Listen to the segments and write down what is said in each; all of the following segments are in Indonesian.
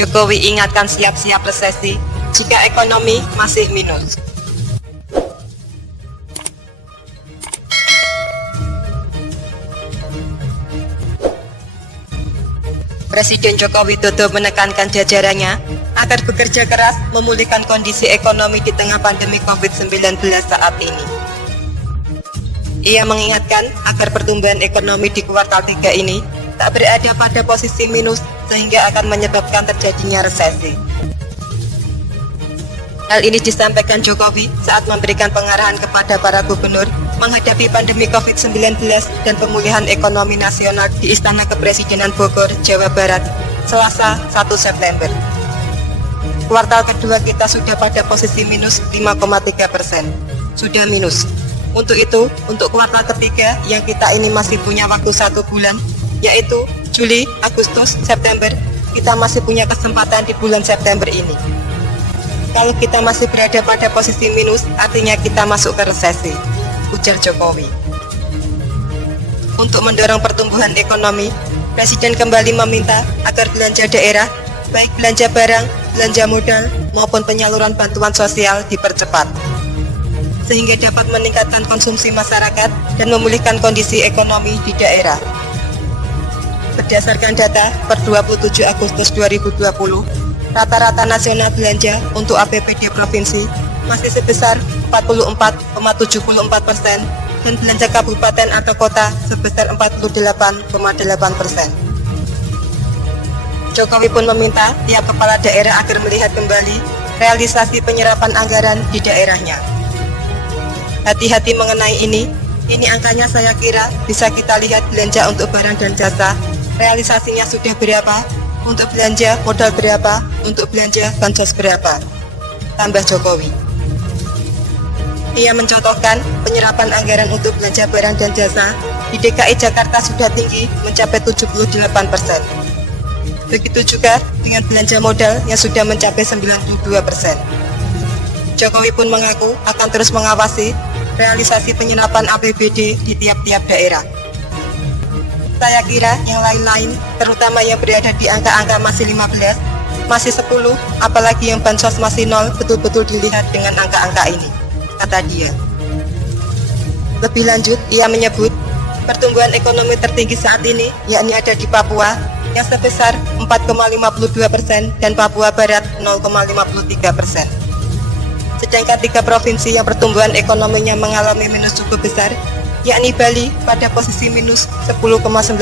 Jokowi ingatkan siap-siap resesi jika ekonomi masih minus. Presiden Joko Widodo menekankan jajarannya agar bekerja keras memulihkan kondisi ekonomi di tengah pandemi COVID-19 saat ini. Ia mengingatkan agar pertumbuhan ekonomi di kuartal 3 ini tak berada pada posisi minus sehingga akan menyebabkan terjadinya resesi. Hal ini disampaikan Jokowi saat memberikan pengarahan kepada para gubernur menghadapi pandemi COVID-19 dan pemulihan ekonomi nasional di Istana Kepresidenan Bogor, Jawa Barat, Selasa 1 September. Kuartal kedua kita sudah pada posisi minus 5,3%. Sudah minus. Untuk itu, untuk kuartal ketiga yang kita ini masih punya waktu 1 bulan, yaitu Juli, Agustus, September, kita masih punya kesempatan di bulan September ini. Kalau kita masih berada pada posisi minus, artinya kita masuk ke resesi, ujar Jokowi. Untuk mendorong pertumbuhan ekonomi, Presiden kembali meminta agar belanja daerah, baik belanja barang, belanja modal, maupun penyaluran bantuan sosial dipercepat, sehingga dapat meningkatkan konsumsi masyarakat dan memulihkan kondisi ekonomi di daerah. Berdasarkan data per 27 Agustus 2020, rata-rata nasional belanja untuk APBD provinsi masih sebesar 44,74% dan belanja kabupaten atau kota sebesar 48,8%. Jokowi pun meminta tiap kepala daerah agar melihat kembali realisasi penyerapan anggaran di daerahnya. Hati-hati mengenai ini angkanya saya kira bisa kita lihat belanja untuk barang dan jasa, realisasinya sudah berapa, untuk belanja modal berapa, untuk belanja bansos berapa, tambah Jokowi. Ia mencontohkan penyerapan anggaran untuk belanja barang dan jasa di DKI Jakarta sudah tinggi mencapai 78%. Begitu juga dengan belanja modal yang sudah mencapai 92%. Jokowi pun mengaku akan terus mengawasi realisasi penyerapan APBD di tiap-tiap daerah. Saya kira yang lain-lain, terutama yang berada di angka-angka masih 15, masih 10, apalagi yang bansos masih 0, betul-betul dilihat dengan angka-angka ini, kata dia. Lebih lanjut, ia menyebut pertumbuhan ekonomi tertinggi saat ini, yakni ada di Papua, yang sebesar 4,52% dan Papua Barat 0,53%. Sedangkan 3 provinsi yang pertumbuhan ekonominya mengalami minus cukup besar, yakni Bali pada posisi minus 10,98%,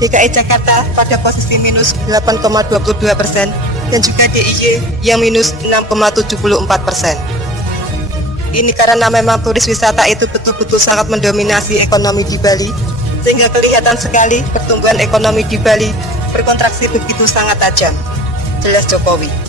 DKI Jakarta pada posisi minus 8,22%, dan juga DIY yang minus 6,74%. Ini karena memang turis wisata itu betul-betul sangat mendominasi ekonomi di Bali, sehingga kelihatan sekali pertumbuhan ekonomi di Bali berkontraksi begitu sangat tajam, jelas Jokowi.